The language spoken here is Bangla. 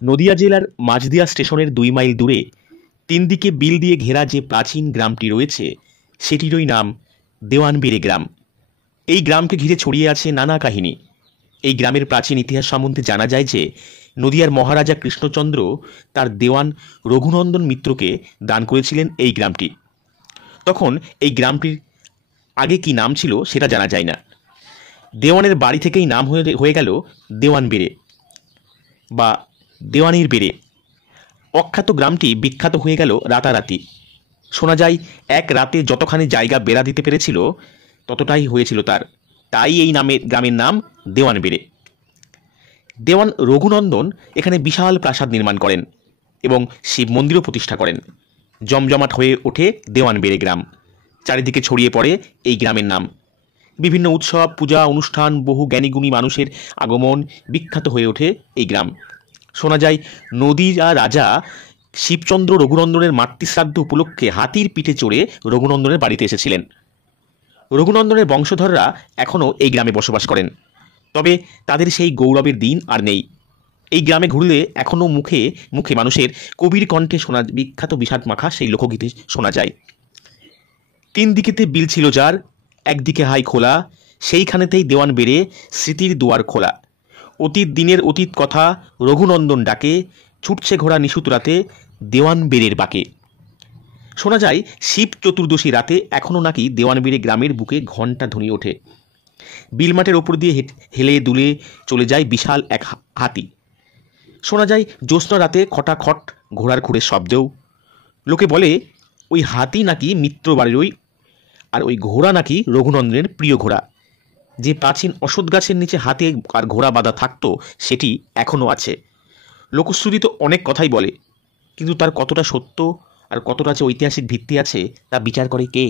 নদিয়া জেলার মাঝদিয়া স্টেশনের 2 মাইল দূরে 3 দিকে বিল দিয়ে ঘেরা যে প্রাচীন গ্রামটি রয়েছে সেটিরই নাম দেওয়ানবেড়ে গ্রাম। এই গ্রামকে ঘিরে ছড়িয়ে আছে নানা কাহিনী। এই গ্রামের প্রাচীন ইতিহাস সম্বন্ধে জানা যায় যে নদিয়ার মহারাজা কৃষ্ণচন্দ্র তার দেওয়ান রঘুনন্দন মিত্রকে দান করেছিলেন এই গ্রামটি। তখন এই গ্রামটির আগে কি নাম ছিল সেটা জানা যায় না। দেওয়ানের বাড়ি থেকেই নাম হয়ে গেল দেওয়ানবেড়ে বা দেওয়ানির বেড়ে। অখ্যাত গ্রামটি বিখ্যাত হয়ে গেল রাতারাতি। শোনা যায় এক রাতে যতখানি জায়গা বেড়া দিতে পেরেছিল ততটাই হয়েছিল তার, তাই এই গ্রামের নাম দেওয়ানবেড়ে। দেওয়ান রঘুনন্দন এখানে বিশাল প্রাসাদ নির্মাণ করেন এবং শিব মন্দিরও প্রতিষ্ঠা করেন। জমজমাট হয়ে ওঠে দেওয়ানবেড়ে গ্রাম। চারিদিকে ছড়িয়ে পড়ে এই গ্রামের নাম। বিভিন্ন উৎসব, পূজা, অনুষ্ঠান, বহু জ্ঞানীগুণী মানুষের আগমন, বিখ্যাত হয়ে ওঠে এই গ্রাম। শোনা যায় নদীয়া রাজা শিবচন্দ্র রঘুনন্দনের মাতৃশ্রাদ্ধ উপলক্ষে হাতির পিঠে চড়ে রঘুনন্দনের বাড়িতে এসেছিলেন। রঘুনন্দনের বংশধররা এখনও এই গ্রামে বসবাস করেন, তবে তাদের সেই গৌরবের দিন আর নেই। এই গ্রামে ঘুরলে এখনও মুখে মুখে মানুষের কবির কণ্ঠে শোনা বিখ্যাত বিষাদ মাখা সেই লোকগীতি শোনা যায়। 3 দিকেতে বিল ছিল যার, একদিকে হাই খোলা, সেইখানেতেই দেওয়ানবেড়ে স্মৃতির দুয়ার খোলা। অতীত দিনের অতীত কথা রঘুনন্দন ডাকে, ছুটছে ঘোড়া নিশুত রাতে দেওয়ানবেড়ের বাঁকে। শোনা যায় শিব চতুর্দশী রাতে এখনও নাকি দেওয়ানবেড়ে গ্রামের বুকে ঘণ্টা ধ্বনি ওঠে। বিলমাটের ওপর দিয়ে হেলে দুলে চলে যায় বিশাল এক হাতি। শোনা যায় জ্যোৎস্না রাতে খটাখট ঘোড়ার খুঁড়ের শব্দেও। লোকে বলে ওই হাতি নাকি মিত্র বাড়িরই, আর ওই ঘোড়া নাকি রঘুনন্দনের প্রিয় ঘোড়া। যে প্রাচীন অশ্বত্থ গাছের নিচে হাতি আর ঘোড়া বাঁধা থাকতো সেটি এখনও আছে। লোকশ্রুতি তো অনেক কথাই বলে, কিন্তু তার কতটা সত্য আর কতটা যে ঐতিহাসিক ভিত্তি আছে তা বিচার করে কে?